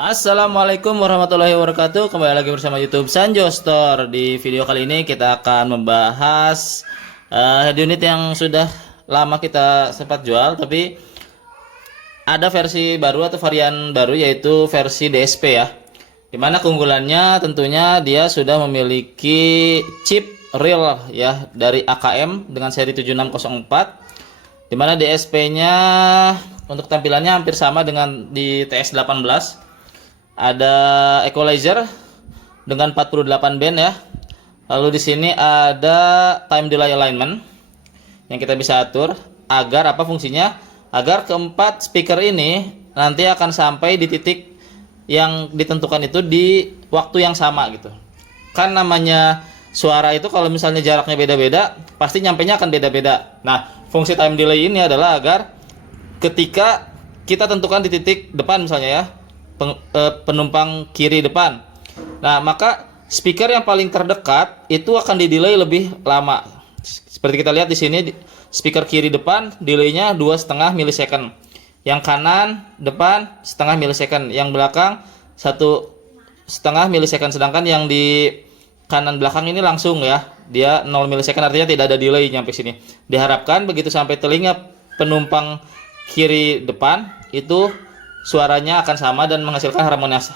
Assalamualaikum warahmatullahi wabarakatuh. Kembali lagi bersama YouTube Sanjo Store. Di video kali ini kita akan membahas head unit yang sudah lama kita sempat jual, tapi ada versi baru atau varian baru, yaitu versi DSP ya. Dimana keunggulannya tentunya dia sudah memiliki chip real ya dari AKM dengan seri 7604. Dimana DSP-nya untuk tampilannya hampir sama dengan di TS18. Ada equalizer dengan 48 band ya. Lalu di sini ada time delay alignment yang kita bisa atur agar apa fungsinya? Agar keempat speaker ini nanti akan sampai di titik yang ditentukan itu di waktu yang sama gitu. Kan namanya suara itu kalau misalnya jaraknya beda-beda, pasti nyampainya akan beda-beda. Nah, fungsi time delay ini adalah agar ketika kita tentukan di titik depan misalnya ya, penumpang kiri depan. Nah, maka speaker yang paling terdekat itu akan di-delay lebih lama. Seperti kita lihat di sini, speaker kiri depan delaynya 2,5 milisecond. Yang kanan depan setengah milisecond, yang belakang 1,5 milisecond. Sedangkan yang di kanan belakang ini langsung ya, dia 0 milisecond, artinya tidak ada delay nyampe sini. Diharapkan begitu sampai telinga penumpang kiri depan itu suaranya akan sama dan menghasilkan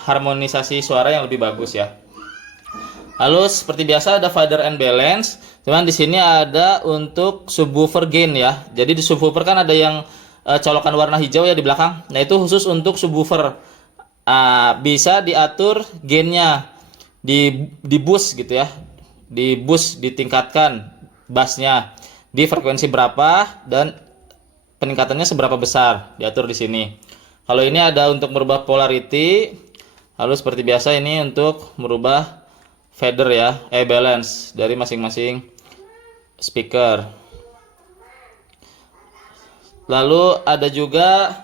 harmonisasi suara yang lebih bagus ya. Lalu seperti biasa ada fader and balance. Cuman di sini ada untuk subwoofer gain ya. Jadi di subwoofer kan ada yang colokan warna hijau ya di belakang. Nah, itu khusus untuk subwoofer. Bisa diatur gainnya di boost gitu ya. Di boost, ditingkatkan bassnya di frekuensi berapa dan peningkatannya seberapa besar, diatur di sini. Kalau ini ada untuk merubah polarity. Lalu seperti biasa ini untuk merubah fader ya, balance dari masing-masing speaker. Lalu ada juga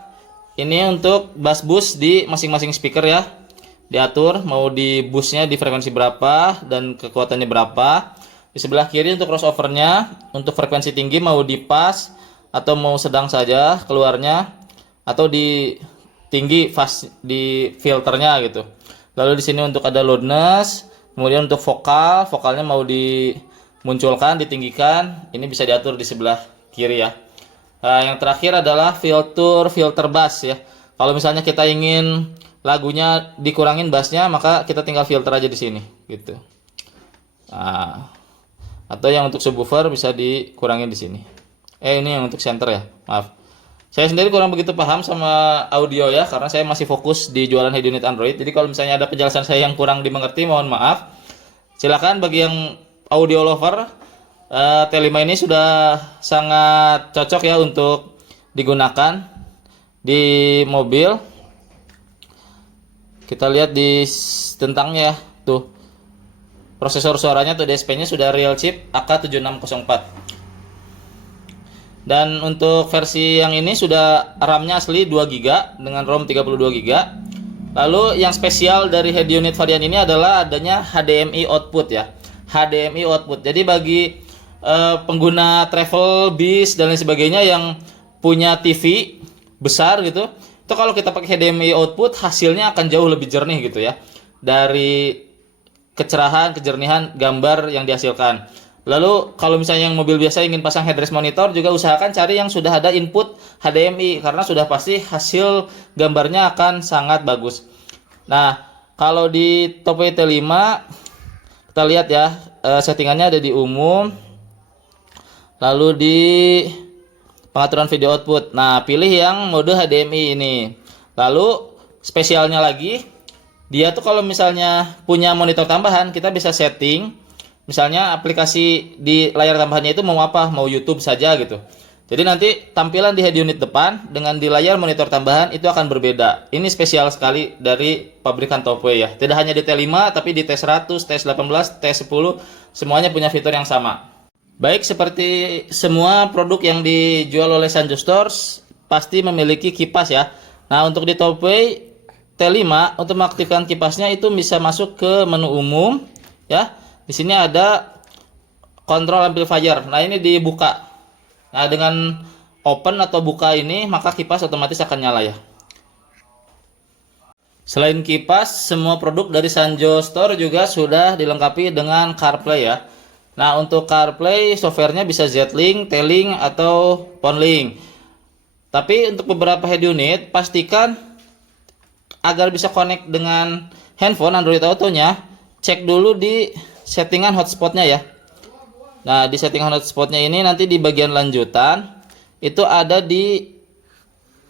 ini untuk bass boost di masing-masing speaker ya. Diatur mau di boostnya di frekuensi berapa dan kekuatannya berapa. Di sebelah kiri untuk crossovernya, untuk frekuensi tinggi mau di pas atau mau sedang saja keluarnya, atau di tinggi fast di filternya gitu. Lalu di sini untuk ada loudness, kemudian untuk vokalnya mau dimunculkan, ditinggikan, ini bisa diatur di sebelah kiri ya. Yang terakhir adalah filter bass ya. Kalau misalnya kita ingin lagunya dikurangin bassnya, maka kita tinggal filter aja di sini gitu. Atau yang untuk subwoofer bisa dikurangin di sini. Ini yang untuk center ya, maaf. Saya sendiri kurang begitu paham sama audio ya, karena saya masih fokus di jualan head unit Android. Jadi kalau misalnya ada penjelasan saya yang kurang dimengerti, mohon maaf. Silakan bagi yang audio lover, T5 ini sudah sangat cocok ya untuk digunakan di mobil. Kita lihat di tentangnya ya, tuh. Prosesor suaranya atau DSP-nya sudah real chip AK7604. Dan untuk versi yang ini sudah RAM-nya asli 2 GB dengan ROM 32 GB. Lalu yang spesial dari head unit varian ini adalah adanya HDMI output ya. HDMI output. Jadi bagi pengguna travel, bis dan lain sebagainya yang punya TV besar gitu, itu kalau kita pakai HDMI output hasilnya akan jauh lebih jernih gitu ya. Dari kecerahan, kejernihan gambar yang dihasilkan. Lalu kalau misalnya yang mobil biasa ingin pasang headrest monitor, juga usahakan cari yang sudah ada input HDMI, karena sudah pasti hasil gambarnya akan sangat bagus. Nah, kalau di Topway T5 kita lihat ya, settingannya ada di umum, lalu di pengaturan video output. Nah, pilih yang mode HDMI ini. Lalu spesialnya lagi, dia tuh kalau misalnya punya monitor tambahan, kita bisa setting misalnya aplikasi di layar tambahannya itu mau apa, mau YouTube saja gitu. Jadi nanti tampilan di head unit depan dengan di layar monitor tambahan itu akan berbeda. Ini spesial sekali dari pabrikan Topway ya. Tidak hanya di T5 tapi di T100, T18, T10 semuanya punya fitur yang sama. Baik, seperti semua produk yang dijual oleh Sanjo Stores pasti memiliki kipas ya. Nah, untuk di Topway T5 untuk mengaktifkan kipasnya itu bisa masuk ke menu umum ya. Di sini ada control amplifier. Nah, ini dibuka. Nah, dengan open atau buka ini, maka kipas otomatis akan nyala ya. Selain kipas, semua produk dari Sanjo Store juga sudah dilengkapi dengan CarPlay ya. Nah, untuk CarPlay softwarenya bisa Z-Link, T-Link, atau PhoneLink. Tapi untuk beberapa head unit, pastikan agar bisa connect dengan handphone Android Auto-nya, cek dulu di settingan hotspotnya ya. Nah, di settingan hotspotnya ini nanti di bagian lanjutan, itu ada di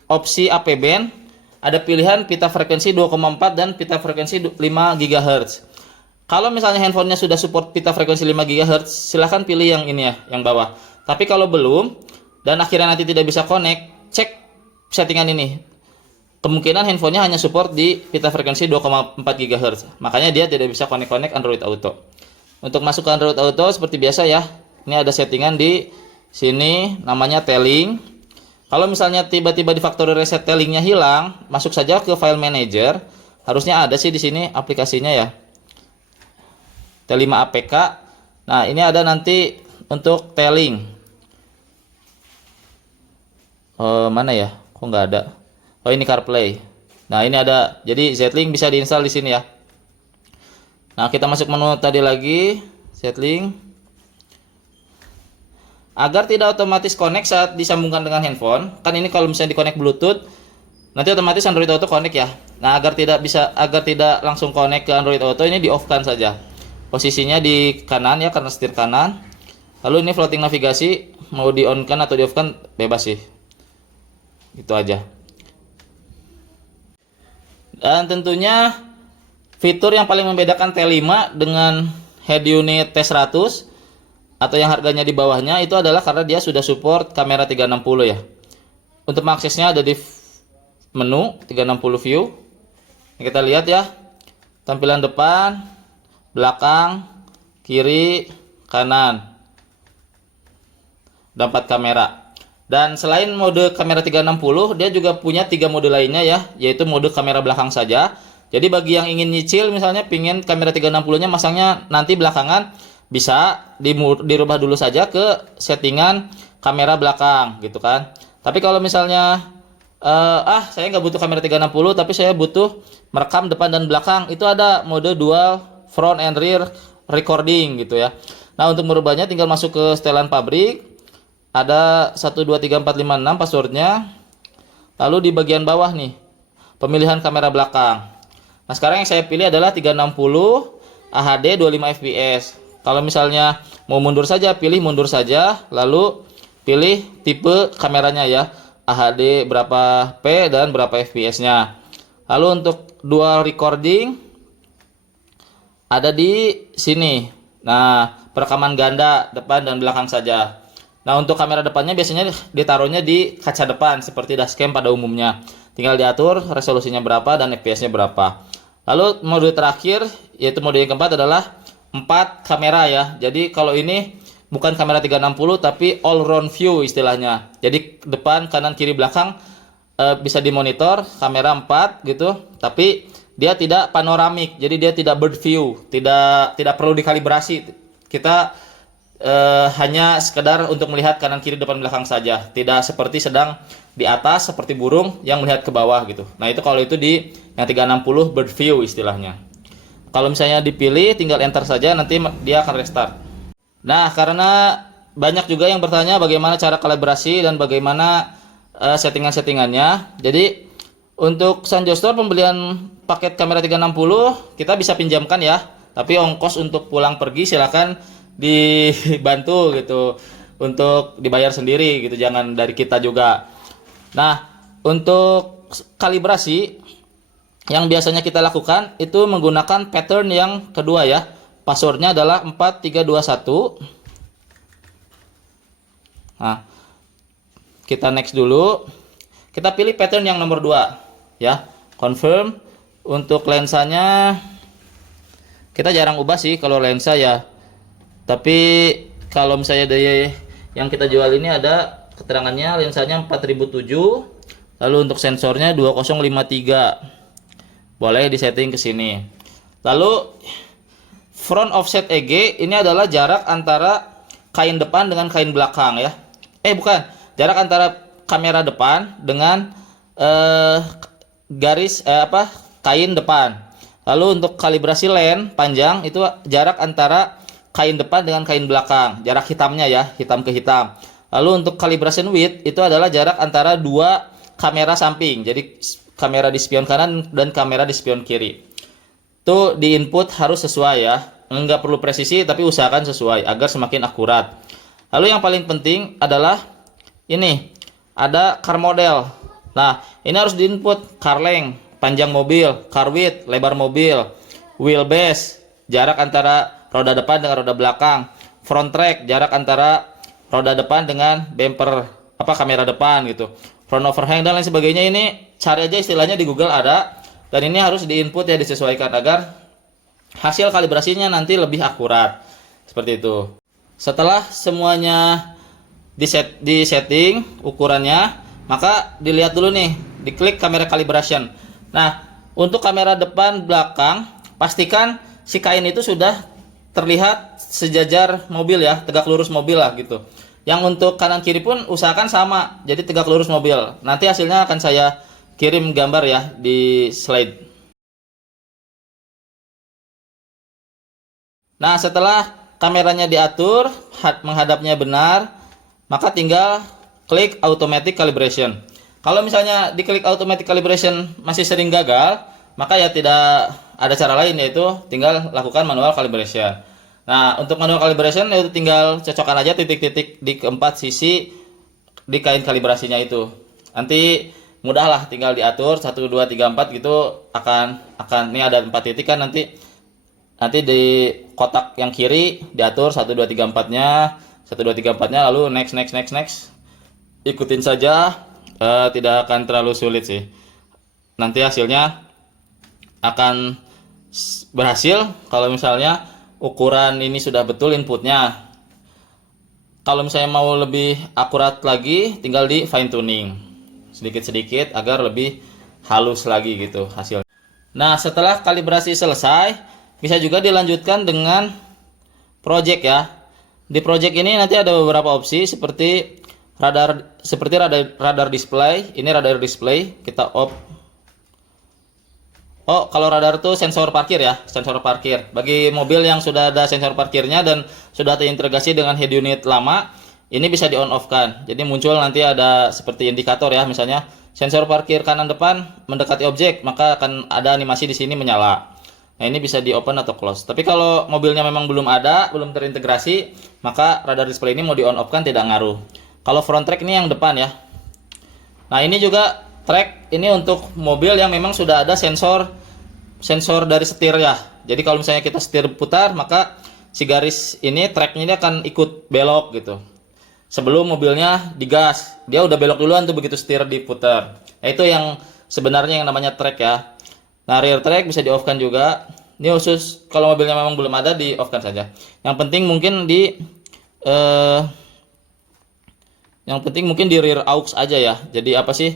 opsi AP band, ada pilihan pita frekuensi 2,4 dan pita frekuensi 5 GHz. Kalau misalnya handphonenya sudah support pita frekuensi 5 GHz, silahkan pilih yang ini ya, yang bawah. Tapi kalau belum, dan akhirnya nanti tidak bisa connect, cek settingan ini. Kemungkinan handphonenya hanya support di pita frekuensi 2,4 GHz. Makanya dia tidak bisa connect Android Auto. Untuk masuk ke Android Auto seperti biasa ya, ini ada settingan di sini namanya T-Link. Kalau misalnya tiba-tiba di factory reset T-Linknya hilang, masuk saja ke file manager. Harusnya ada sih di sini aplikasinya ya. T5 APK. Nah, ini ada nanti untuk T-Link. Mana ya? Kok nggak ada? Oh, ini CarPlay. Nah, ini ada. Jadi Z-Link bisa diinstal di sini ya. Nah, kita masuk menu tadi lagi, Z-Link. Agar tidak otomatis connect saat disambungkan dengan handphone, kan ini kalau misalnya di connect Bluetooth, nanti otomatis Android Auto connect ya. Nah, agar tidak langsung connect ke Android Auto, ini di off kan saja. Posisinya di kanan ya, karena setir kanan. Lalu ini floating navigasi, mau di on kan atau di off kan bebas sih. Itu aja. Dan tentunya fitur yang paling membedakan T5 dengan head unit T100 atau yang harganya di bawahnya itu adalah karena dia sudah support kamera 360 ya. Untuk mengaksesnya ada di menu 360 view. Ini kita lihat ya. Tampilan depan, belakang, kiri, kanan. Dan 4 kamera. Dan selain mode kamera 360, dia juga punya 3 mode lainnya ya, yaitu mode kamera belakang saja. Jadi bagi yang ingin nyicil misalnya pingin kamera 360-nya masangnya nanti belakangan, bisa dirubah dulu saja ke settingan kamera belakang gitu kan. Tapi kalau misalnya saya nggak butuh kamera 360 tapi saya butuh merekam depan dan belakang, itu ada mode dual front and rear recording gitu ya. Nah, untuk merubahnya tinggal masuk ke setelan pabrik, ada 1 2 3 4 5 6 passwordnya. Lalu di bagian bawah nih pemilihan kamera belakang. Nah, sekarang yang saya pilih adalah 360 AHD 25 fps. Kalau misalnya mau mundur saja, pilih mundur saja, lalu pilih tipe kameranya ya, AHD berapa P dan berapa fps-nya. Lalu untuk dual recording ada di sini. Nah, perekaman ganda depan dan belakang saja. Nah, untuk kamera depannya biasanya ditaruhnya di kaca depan seperti dashcam pada umumnya. Tinggal diatur resolusinya berapa dan fps-nya berapa. Lalu mode terakhir, yaitu mode yang keempat adalah 4 kamera ya. Jadi kalau ini bukan kamera 360 tapi all round view istilahnya. Jadi depan, kanan, kiri, belakang bisa dimonitor kamera 4 gitu. Tapi dia tidak panoramik. Jadi dia tidak bird view, tidak perlu dikalibrasi. Kita hanya sekedar untuk melihat kanan, kiri, depan, belakang saja. Tidak seperti sedang di atas seperti burung yang melihat ke bawah gitu. Nah, itu kalau itu di yang 360 bird view istilahnya. Kalau misalnya dipilih tinggal enter saja, nanti dia akan restart. Nah, karena banyak juga yang bertanya bagaimana cara kalibrasi dan bagaimana settingan-settingannya. Jadi untuk Sanjo Store pembelian paket kamera 360 kita bisa pinjamkan ya. Tapi ongkos untuk pulang pergi silakan dibantu gitu. Untuk dibayar sendiri gitu, jangan dari kita juga. Nah, untuk kalibrasi yang biasanya kita lakukan itu menggunakan pattern yang kedua ya. Passwordnya adalah 4321. Nah, kita next dulu. Kita pilih pattern yang nomor 2 ya. Confirm. Untuk lensanya kita jarang ubah sih kalau lensa ya. Tapi kalau misalnya dari yang kita jual ini ada keterangannya lensanya 4007. Lalu untuk sensornya 2053. Boleh disetting ke sini. Lalu front offset EG ini adalah jarak antara kain depan dengan kain belakang ya. Bukan, jarak antara kamera depan dengan garis kain depan. Lalu untuk kalibrasi len panjang itu jarak antara kain depan dengan kain belakang, jarak hitamnya ya, hitam ke hitam. Lalu untuk calibration width itu adalah jarak antara dua kamera samping. Jadi kamera di spion kanan dan kamera di spion kiri. Itu di input harus sesuai ya. Enggak perlu presisi tapi usahakan sesuai agar semakin akurat. Lalu yang paling penting adalah ini, ada car model. Nah, ini harus di input car length, panjang mobil, car width, lebar mobil, wheelbase, jarak antara roda depan dengan roda belakang, front track, jarak antara roda depan dengan bumper kamera depan gitu, front overhang dan lain sebagainya. Ini cari aja istilahnya di Google ada, dan ini harus diinput ya, disesuaikan agar hasil kalibrasinya nanti lebih akurat seperti itu. Setelah semuanya di setting ukurannya, maka dilihat dulu nih, diklik kamera calibration. Nah, untuk kamera depan belakang pastikan si kain itu sudah terlihat sejajar mobil ya, tegak lurus mobil lah gitu. Yang untuk kanan kiri pun usahakan sama, jadi tegak lurus mobil. Nanti hasilnya akan saya kirim gambar ya di slide. Nah, setelah kameranya diatur, menghadapnya benar, maka tinggal klik automatic calibration. Kalau misalnya diklik automatic calibration masih sering gagal, maka ya tidak ada cara lain, yaitu tinggal lakukan manual calibration. Nah, untuk manual calibration itu tinggal cocokkan aja titik-titik di keempat sisi di kain kalibrasinya itu. Nanti mudah lah, tinggal diatur 1 2 3 4 gitu, akan ini ada 4 titik kan, nanti di kotak yang kiri diatur 1 2 3 4-nya, 1 2 3 4-nya, lalu next. Ikutin saja, tidak akan terlalu sulit sih. Nanti hasilnya akan berhasil kalau misalnya ukuran ini sudah betul inputnya. Kalau misalnya mau lebih akurat lagi, tinggal di fine tuning sedikit-sedikit agar lebih halus lagi gitu hasilnya. Nah, setelah kalibrasi selesai, bisa juga dilanjutkan dengan project ya. Di project ini nanti ada beberapa opsi seperti radar display. Ini radar display, kita off. Oh, kalau radar itu sensor parkir ya, sensor parkir. Bagi mobil yang sudah ada sensor parkirnya dan sudah terintegrasi dengan head unit lama, ini bisa di on off kan. Jadi muncul nanti ada seperti indikator ya, misalnya sensor parkir kanan depan mendekati objek, maka akan ada animasi di sini menyala. Nah, ini bisa di open atau close. Tapi kalau mobilnya memang belum ada, belum terintegrasi, maka radar display ini mau di on off kan tidak ngaruh. Kalau front track ini yang depan ya. Nah, ini juga track ini untuk mobil yang memang sudah ada sensor dari setir ya. Jadi kalau misalnya kita setir putar, maka si garis ini tracknya ini akan ikut belok gitu. Sebelum mobilnya digas, dia udah belok duluan tuh begitu setir diputar. Nah, itu yang sebenarnya yang namanya track ya. Nah, rear track bisa di off kan juga. Ini khusus kalau mobilnya memang belum ada, di off kan saja. Yang penting mungkin di rear aux aja ya. Jadi apa sih?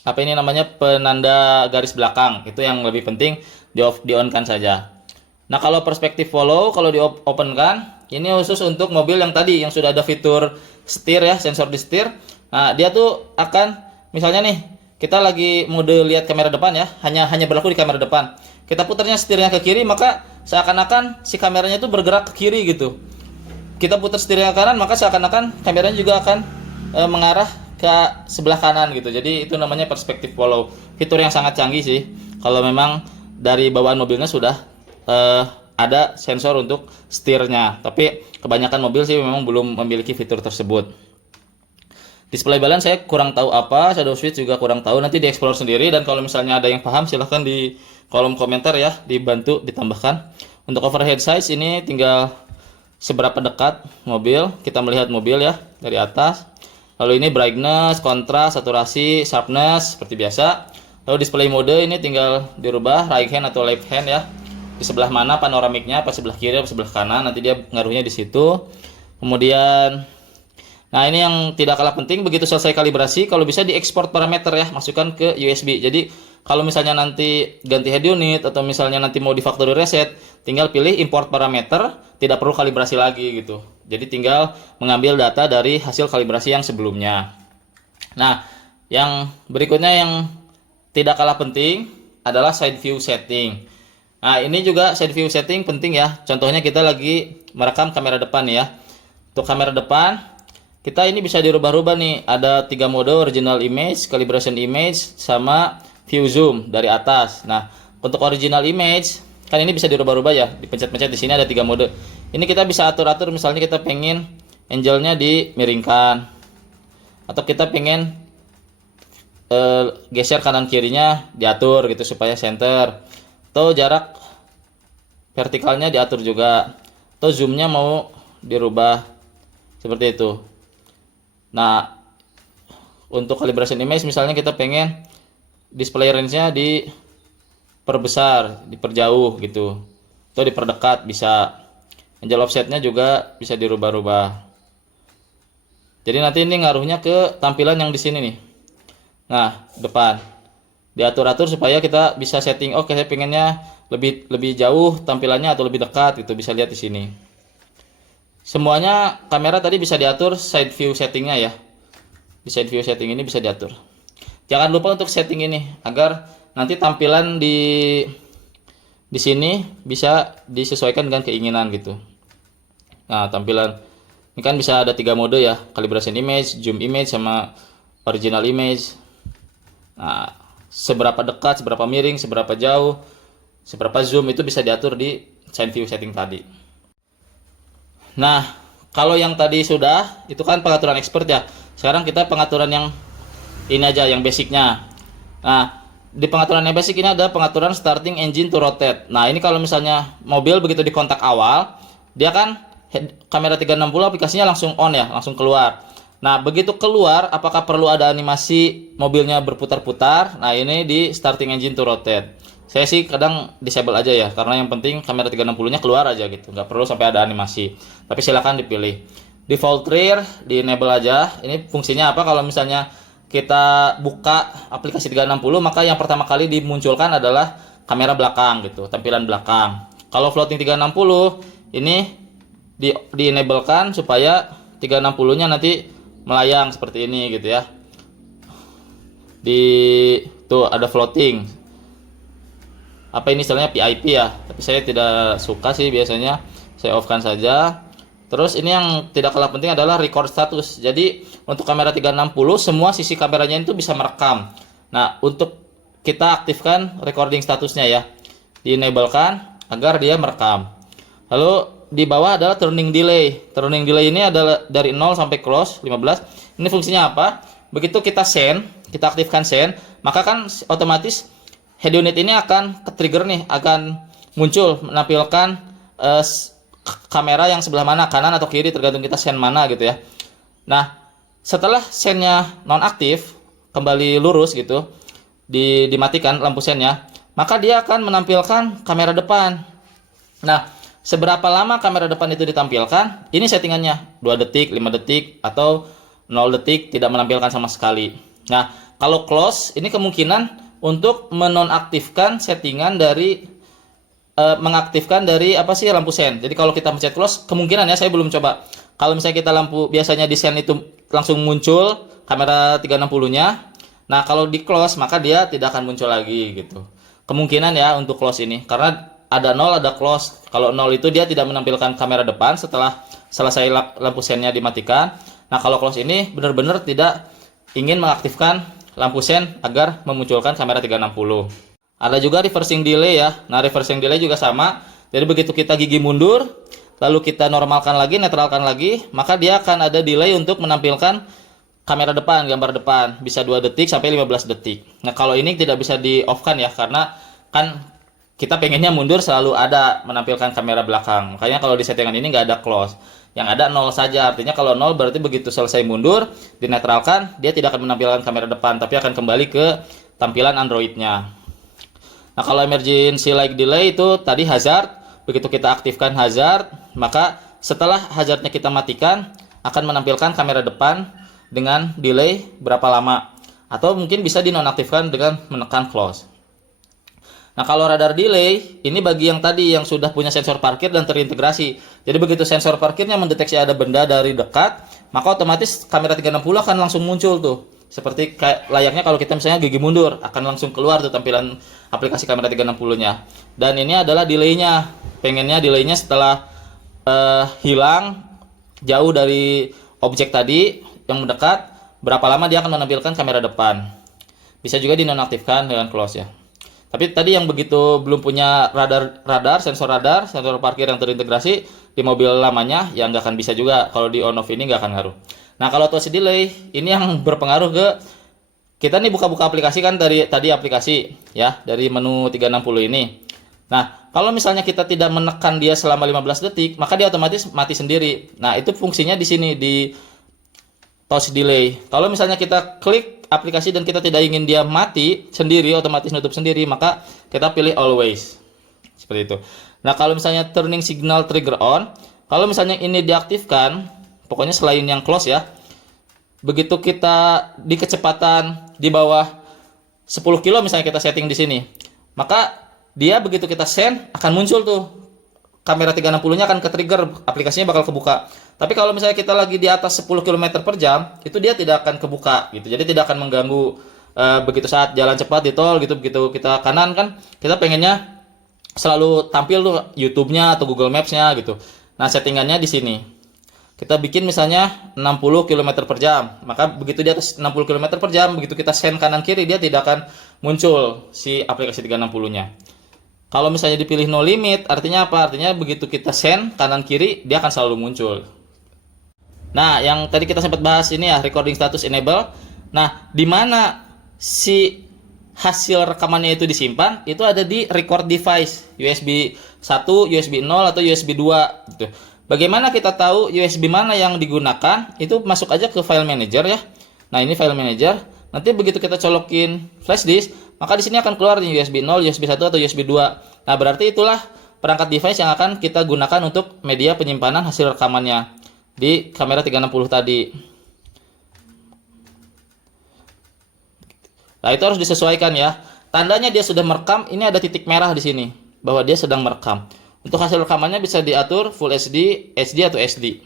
Apa ini namanya, penanda garis belakang, itu yang lebih penting di on kan saja. Nah, kalau perspektif follow, kalau di open kan, ini khusus untuk mobil yang tadi yang sudah ada fitur setir ya, sensor di setir. Nah, dia tuh akan misalnya nih, kita lagi mode lihat kamera depan ya, hanya berlaku di kamera depan. Kita putarnya setirnya ke kiri, maka seakan-akan si kameranya itu bergerak ke kiri gitu. Kita putar setirnya ke kanan, maka seakan-akan kameranya juga akan mengarah ke sebelah kanan gitu. Jadi itu namanya perspektif follow. Fitur yang sangat canggih sih. Kalau memang dari bawaan mobilnya sudah ada sensor untuk setirnya. Tapi kebanyakan mobil sih memang belum memiliki fitur tersebut. Display balance saya kurang tahu apa, shadow switch juga kurang tahu. Nanti dieksplor sendiri, dan kalau misalnya ada yang paham silahkan di kolom komentar ya, dibantu ditambahkan. Untuk overhead size ini tinggal seberapa dekat mobil, kita melihat mobil ya dari atas. Lalu ini brightness, kontras, saturasi, sharpness seperti biasa. Lalu display mode ini tinggal dirubah right hand atau left hand ya. Di sebelah mana panoramiknya, apa sebelah kiri, apa sebelah kanan, nanti dia ngaruhnya di situ. Kemudian, nah ini yang tidak kalah penting, begitu selesai kalibrasi, kalau bisa diekspor parameter ya, masukkan ke USB. Jadi kalau misalnya nanti ganti head unit atau misalnya nanti mau di factory reset, tinggal pilih import parameter, tidak perlu kalibrasi lagi gitu. Jadi tinggal mengambil data dari hasil kalibrasi yang sebelumnya. Nah, yang berikutnya yang tidak kalah penting adalah side view setting. Nah, ini juga side view setting penting ya. Contohnya kita lagi merekam kamera depan nih ya. Untuk kamera depan, kita ini bisa dirubah-rubah nih. Ada 3 mode: original image, calibration image, sama view zoom dari atas. Nah, untuk original image, kan ini bisa dirubah-rubah ya. Dipencet-pencet di sini ada 3 mode. Ini kita bisa atur-atur, misalnya kita pengen angle-nya dimiringkan. Atau kita pengen geser kanan kirinya diatur gitu supaya center, atau jarak vertikalnya diatur juga, atau zoomnya mau dirubah seperti itu. Nah, untuk calibration image misalnya kita pengen display range-nya diperbesar, diperjauh gitu, atau diperdekat bisa. Angle offset-nya juga bisa dirubah-rubah. Jadi nanti ini ngaruhnya ke tampilan yang di sini nih. Nah, depan diatur-atur supaya kita bisa setting. Oke, saya pengennya lebih jauh tampilannya atau lebih dekat gitu, bisa lihat di sini. Semuanya kamera tadi bisa diatur side view settingnya ya. Di side view setting ini bisa diatur. Jangan lupa untuk setting ini agar nanti tampilan di sini bisa disesuaikan dengan keinginan gitu. Nah, tampilan ini kan bisa ada 3 mode ya, calibration image, zoom image, sama original image. Nah, seberapa dekat, seberapa miring, seberapa jauh, seberapa zoom itu bisa diatur di side view setting tadi. Nah, kalau yang tadi sudah, itu kan pengaturan expert ya. Sekarang kita pengaturan yang ini aja, yang basicnya. Nah, di pengaturan yang basic ini ada pengaturan starting engine to rotate. Nah, ini kalau misalnya mobil begitu di kontak awal, dia kan kamera 360 aplikasinya langsung on ya, langsung keluar. Nah, begitu keluar, apakah perlu ada animasi mobilnya berputar-putar? Nah, ini di starting engine to rotate. Saya sih kadang disable aja ya, karena yang penting kamera 360-nya keluar aja gitu, nggak perlu sampai ada animasi. Tapi silakan dipilih. Default rear di enable aja. Ini fungsinya apa? Kalau misalnya kita buka aplikasi 360, maka yang pertama kali dimunculkan adalah kamera belakang gitu, tampilan belakang. Kalau floating 360 ini di enablekan supaya 360-nya nanti melayang seperti ini gitu ya. Tuh ada floating. Apa ini istilahnya PIP ya, tapi saya tidak suka sih, biasanya saya off kan saja. Terus ini yang tidak kalah penting adalah record status. Jadi untuk kamera 360 semua sisi kameranya itu bisa merekam. Nah, untuk kita aktifkan recording statusnya ya, di enablekan agar dia merekam. Lalu di bawah adalah turning delay. Turning delay ini adalah dari 0 sampai close 15. Ini fungsinya apa? Begitu kita send, kita aktifkan send, maka kan otomatis head unit ini akan ke-trigger nih, akan muncul menampilkan kamera yang sebelah mana, kanan atau kiri, tergantung kita send mana gitu ya. Nah, setelah sendnya nonaktif, kembali lurus gitu, dimatikan lampu sendnya, maka dia akan menampilkan kamera depan. Nah, seberapa lama kamera depan itu ditampilkan, ini settingannya 2 detik, 5 detik, atau 0 detik tidak menampilkan sama sekali. Nah, kalau close, ini kemungkinan untuk menonaktifkan settingan dari mengaktifkan dari lampu sen. Jadi kalau kita mencet close, kemungkinan ya, saya belum coba. Kalau misalnya kita lampu biasanya di sen itu langsung muncul kamera 360-nya. Nah, kalau di close maka dia tidak akan muncul lagi gitu. Kemungkinan ya untuk close ini, karena ada 0, ada close. Kalau 0 itu dia tidak menampilkan kamera depan setelah selesai lampu sennya dimatikan. Nah, kalau close ini benar-benar tidak ingin mengaktifkan lampu sen agar memunculkan kamera 360. Ada juga reversing delay ya. Nah, reversing delay juga sama. Jadi begitu kita gigi mundur, lalu kita normalkan lagi, netralkan lagi, maka dia akan ada delay untuk menampilkan kamera depan, gambar depan. Bisa 2 detik sampai 15 detik. Nah, kalau ini tidak bisa di off kan ya, karena kan kita pengennya mundur selalu ada menampilkan kamera belakang. Makanya kalau di settingan ini nggak ada close. Yang ada 0 saja. Artinya kalau 0 berarti begitu selesai mundur, dinetralkan, dia tidak akan menampilkan kamera depan, tapi akan kembali ke tampilan Android-nya. Nah, kalau emergency light delay itu tadi hazard. Begitu kita aktifkan hazard, maka setelah hazardnya kita matikan, akan menampilkan kamera depan dengan delay berapa lama. Atau mungkin bisa dinonaktifkan dengan menekan close. Nah, kalau radar delay, ini bagi yang tadi yang sudah punya sensor parkir dan terintegrasi. Jadi begitu sensor parkirnya mendeteksi ada benda dari dekat, maka otomatis kamera 360 akan langsung muncul tuh. Seperti kayak layaknya kalau kita misalnya gigi mundur, akan langsung keluar tuh tampilan aplikasi kamera 360-nya. Dan ini adalah delay-nya. Pengennya delay-nya setelah hilang jauh dari objek tadi yang mendekat, berapa lama dia akan menampilkan kamera depan. Bisa juga dinonaktifkan dengan close ya. Tapi tadi yang begitu belum punya sensor parkir yang terintegrasi di mobil lamanya, ya nggak akan bisa juga. Kalau di on off ini nggak akan ngaruh. Nah, kalau touch delay ini yang berpengaruh ke kita nih buka-buka aplikasi kan dari tadi aplikasi ya, dari menu 360 ini. Nah, kalau misalnya kita tidak menekan dia selama 15 detik, maka dia otomatis mati sendiri. Nah, itu fungsinya di sini di touch delay. Kalau misalnya kita klik aplikasi dan kita tidak ingin dia mati sendiri, otomatis nutup sendiri, maka kita pilih always. Seperti itu. Nah, kalau misalnya turning signal trigger on, kalau misalnya ini diaktifkan, pokoknya selain yang close ya, begitu kita di kecepatan di bawah 10 kilo misalnya kita setting di sini, maka dia begitu kita send akan muncul tuh kamera 360-nya akan ke-trigger, aplikasinya bakal kebuka. Tapi kalau misalnya kita lagi di atas 10 km per jam, itu dia tidak akan kebuka gitu. Jadi tidak akan mengganggu begitu saat jalan cepat di tol gitu, begitu kita kanan kan kita pengennya selalu tampil tuh YouTube-nya atau Google Maps-nya gitu. Nah, settingannya di sini. Kita bikin misalnya 60 km per jam, maka begitu di atas 60 km per jam, begitu kita send kanan kiri, dia tidak akan muncul si aplikasi 360-nya. Kalau misalnya dipilih no limit, artinya apa? Artinya begitu kita send kanan kiri, dia akan selalu muncul. Nah, yang tadi kita sempat bahas ini ya, recording status enable. Nah, di mana si hasil rekamannya itu disimpan, itu ada di record device, USB 1, USB 0, atau USB 2 gitu. Bagaimana kita tahu USB mana yang digunakan? Itu masuk aja ke file manager ya. Nah, ini file manager. Nanti begitu kita colokin flash disk, maka di sini akan keluar nih USB 0, USB 1 atau USB 2. Nah, berarti itulah perangkat device yang akan kita gunakan untuk media penyimpanan hasil rekamannya di kamera 360 tadi. Nah, itu harus disesuaikan ya. Tandanya dia sudah merekam, ini ada titik merah di sini bahwa dia sedang merekam. Untuk hasil rekamannya bisa diatur Full HD, HD atau SD.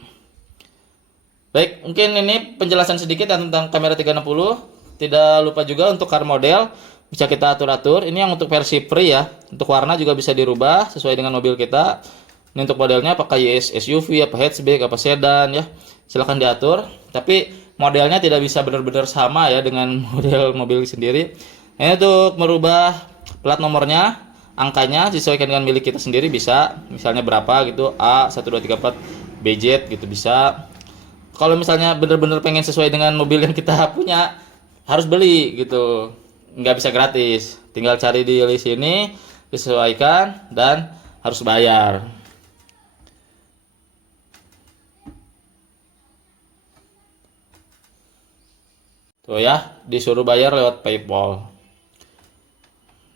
Baik, mungkin ini penjelasan sedikit tentang kamera 360. Tidak lupa juga untuk car model bisa kita atur-atur. Ini yang untuk versi free ya. Untuk warna juga bisa dirubah sesuai dengan mobil kita. Ini untuk modelnya apakah US SUV, apa hatchback, apa sedan ya. Silahkan diatur. Tapi modelnya tidak bisa benar-benar sama ya dengan model mobil sendiri. Ini untuk merubah plat nomornya, angkanya disesuaikan dengan milik kita sendiri bisa, misalnya berapa gitu, A1234 BZ gitu bisa. Kalau misalnya bener-bener pengen sesuai dengan mobil yang kita punya, harus beli gitu, nggak bisa gratis. Tinggal cari di list ini, disesuaikan, dan harus bayar. Tuh ya, disuruh bayar lewat PayPal.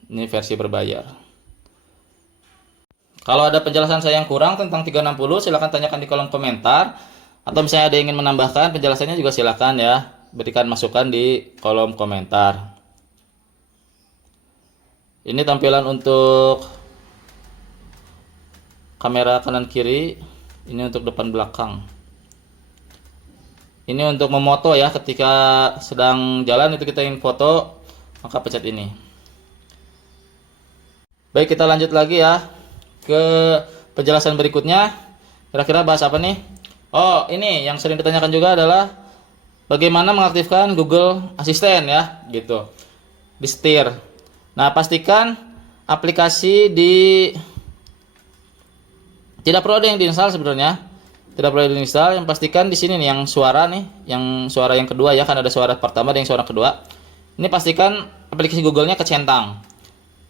Ini versi berbayar. Kalau ada penjelasan saya yang kurang tentang 360, silahkan tanyakan di kolom komentar. Atau misalnya ada yang ingin menambahkan penjelasannya juga silahkan ya. Berikan masukan di kolom komentar. Ini tampilan untuk kamera kanan kiri. Ini untuk depan belakang. Ini untuk memoto ya, ketika sedang jalan itu kita ingin foto, maka pencet ini. Baik, kita lanjut lagi ya ke penjelasan berikutnya. Kira-kira bahas apa nih? Oh, ini yang sering ditanyakan juga adalah bagaimana mengaktifkan Google Assistant ya, gitu. Di setir. Nah, pastikan aplikasi tidak perlu ada yang diinstal sebenarnya. Tidak perlu diinstal, yang pastikan di sini nih yang suara nih, yang suara yang kedua ya, kan ada suara pertama dan yang suara kedua. Ini pastikan aplikasi Google-nya kecentang.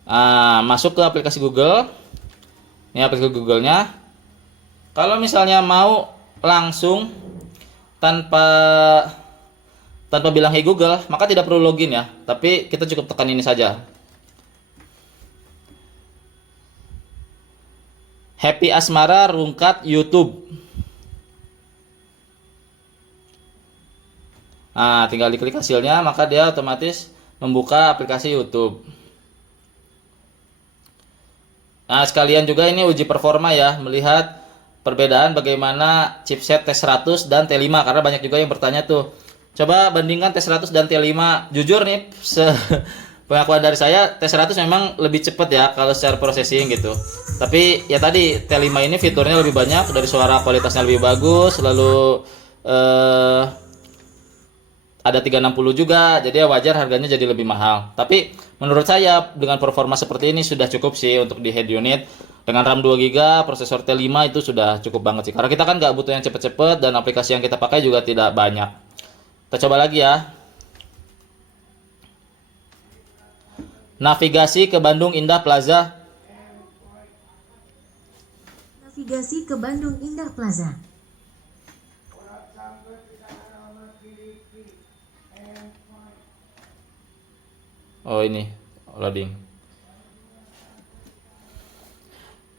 Nah, masuk ke aplikasi Google. Ini aplikasi Google-nya. Kalau misalnya mau langsung tanpa bilang hey Google, maka tidak perlu login ya. Tapi kita cukup tekan ini saja. Happy Asmara Rungkat YouTube. Nah, tinggal diklik hasilnya, maka dia otomatis membuka aplikasi YouTube. Nah, sekalian juga ini uji performa ya, melihat perbedaan bagaimana chipset T100 dan T5, karena banyak juga yang bertanya tuh, Coba bandingkan T100 dan T5. Jujur nih, pengakuan dari saya T100 memang lebih cepat ya kalau secara processing gitu. Tapi ya tadi T5 ini fiturnya lebih banyak, dari suara kualitasnya lebih bagus, lalu ada 360 juga, jadi ya wajar harganya jadi lebih mahal. Tapi menurut saya dengan performa seperti ini sudah cukup sih untuk di head unit. Dengan RAM 2 GB, prosesor T5 itu sudah cukup banget sih. Karena kita kan nggak butuh yang cepet-cepet dan aplikasi yang kita pakai juga tidak banyak. Kita coba lagi ya. Navigasi ke Bandung Indah Plaza. Navigasi ke Bandung Indah Plaza. Oh ini loading.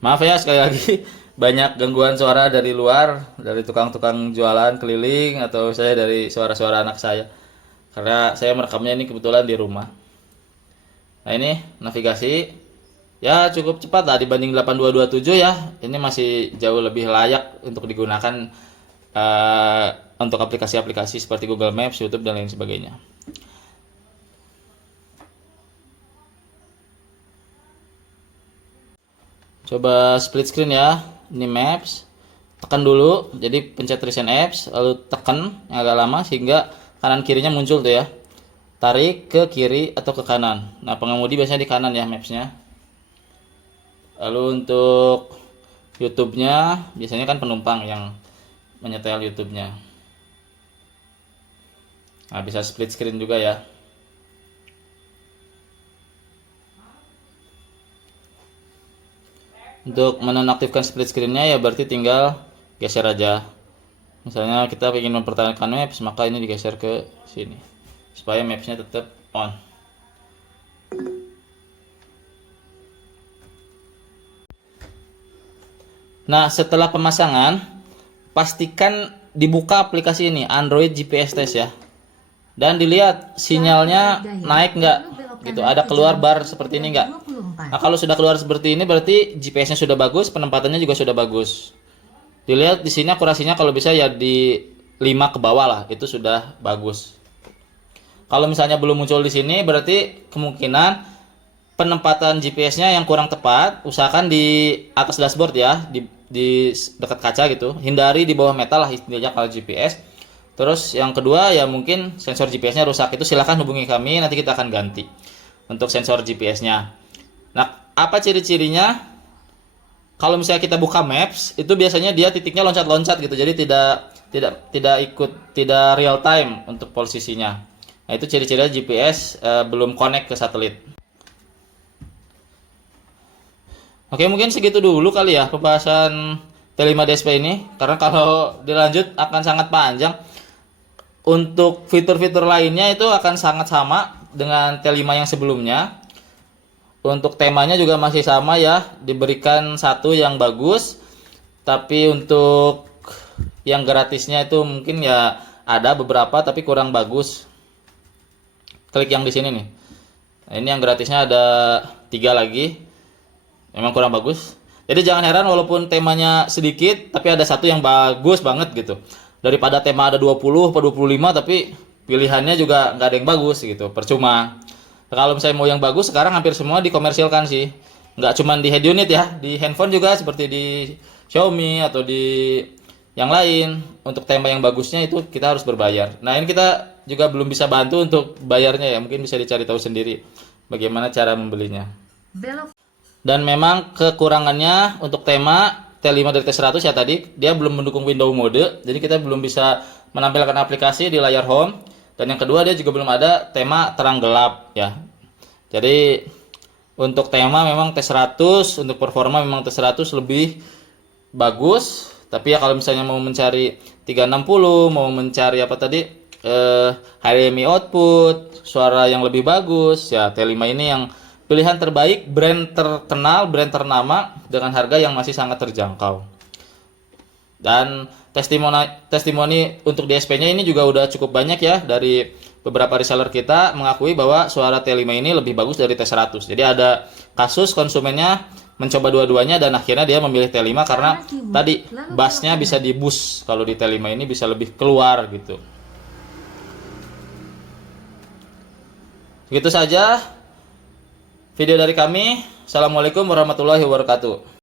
Maaf ya sekali lagi banyak gangguan suara dari luar, dari tukang-tukang jualan keliling atau saya dari suara-suara anak saya. Karena saya merekamnya ini kebetulan di rumah. Nah ini navigasi ya cukup cepat lah dibanding 8227 ya. Ini masih jauh lebih layak untuk digunakan untuk aplikasi-aplikasi seperti Google Maps, YouTube dan lain sebagainya. Coba split screen ya. Ini Maps. Tekan dulu. Jadi pencet Recent Apps, lalu tekan yang agak lama sehingga kanan kirinya muncul tuh ya. Tarik ke kiri atau ke kanan. Nah, pengemudi biasanya di kanan ya Maps-nya. Lalu untuk YouTube-nya biasanya kan penumpang yang menyetel YouTube-nya. Nah, bisa split screen juga ya. Untuk menonaktifkan split screen-nya ya berarti tinggal geser aja. Misalnya kita ingin mempertahankan Maps, maka ini digeser ke sini supaya Maps-nya tetap on. Nah, setelah pemasangan, pastikan dibuka aplikasi ini, Android GPS Test ya. Dan dilihat sinyalnya naik nggak, gitu. Ada keluar bar seperti ini nggak? Nah, kalau sudah keluar seperti ini berarti GPS-nya sudah bagus, penempatannya juga sudah bagus. Dilihat di sini akurasinya kalau bisa ya di 5 ke bawah lah, itu sudah bagus. Kalau misalnya belum muncul di sini berarti kemungkinan penempatan GPS-nya yang kurang tepat. Usahakan di atas dashboard ya, di dekat kaca gitu. Hindari di bawah metal lah istilahnya kalau GPS. Terus yang kedua ya mungkin sensor GPS-nya rusak, itu silahkan hubungi kami, nanti kita akan ganti untuk sensor GPS-nya. Nah, apa ciri-cirinya? Kalau misalnya kita buka Maps, itu biasanya dia titiknya loncat-loncat gitu, jadi tidak real time untuk posisinya. Nah, itu ciri-cirinya GPS belum connect ke satelit. Oke, mungkin segitu dulu kali ya pembahasan T5 DSP ini, karena kalau dilanjut akan sangat panjang. Untuk fitur-fitur lainnya itu akan sangat sama dengan T5 yang sebelumnya. Untuk temanya juga masih sama ya, diberikan satu yang bagus. Tapi untuk yang gratisnya itu mungkin ya ada beberapa tapi kurang bagus. Klik yang di sini nih. Nah, ini yang gratisnya ada 3 lagi. Memang kurang bagus. Jadi jangan heran walaupun temanya sedikit tapi ada satu yang bagus banget gitu. Daripada tema ada 20 atau 25 tapi pilihannya juga nggak ada yang bagus gitu, percuma. Kalau misalnya mau yang bagus sekarang hampir semua dikomersilkan sih, nggak cuma di head unit ya, di handphone juga seperti di Xiaomi atau di yang lain. Untuk tema yang bagusnya itu kita harus berbayar. Nah, ini kita juga belum bisa bantu untuk bayarnya ya, mungkin bisa dicari tahu sendiri bagaimana cara membelinya. Dan memang kekurangannya untuk tema T5 dari T100 ya tadi, dia belum mendukung window mode, jadi kita belum bisa menampilkan aplikasi di layar home. Dan yang kedua dia juga belum ada tema terang gelap ya. Jadi untuk tema memang T100, untuk performa memang T100 lebih bagus. Tapi ya kalau misalnya mau mencari 360, mau mencari apa tadi HDMI output, suara yang lebih bagus, ya T5 ini yang pilihan terbaik, brand terkenal, brand ternama dengan harga yang masih sangat terjangkau. Dan testimoni untuk DSP-nya ini juga udah cukup banyak ya, dari beberapa reseller kita mengakui bahwa suara T5 ini lebih bagus dari T100. Jadi ada kasus konsumennya mencoba dua-duanya dan akhirnya dia memilih T5 karena tadi bassnya bisa di boost. Kalau di T5 ini bisa lebih keluar gitu. Begitu saja video dari kami. Assalamualaikum warahmatullahi wabarakatuh.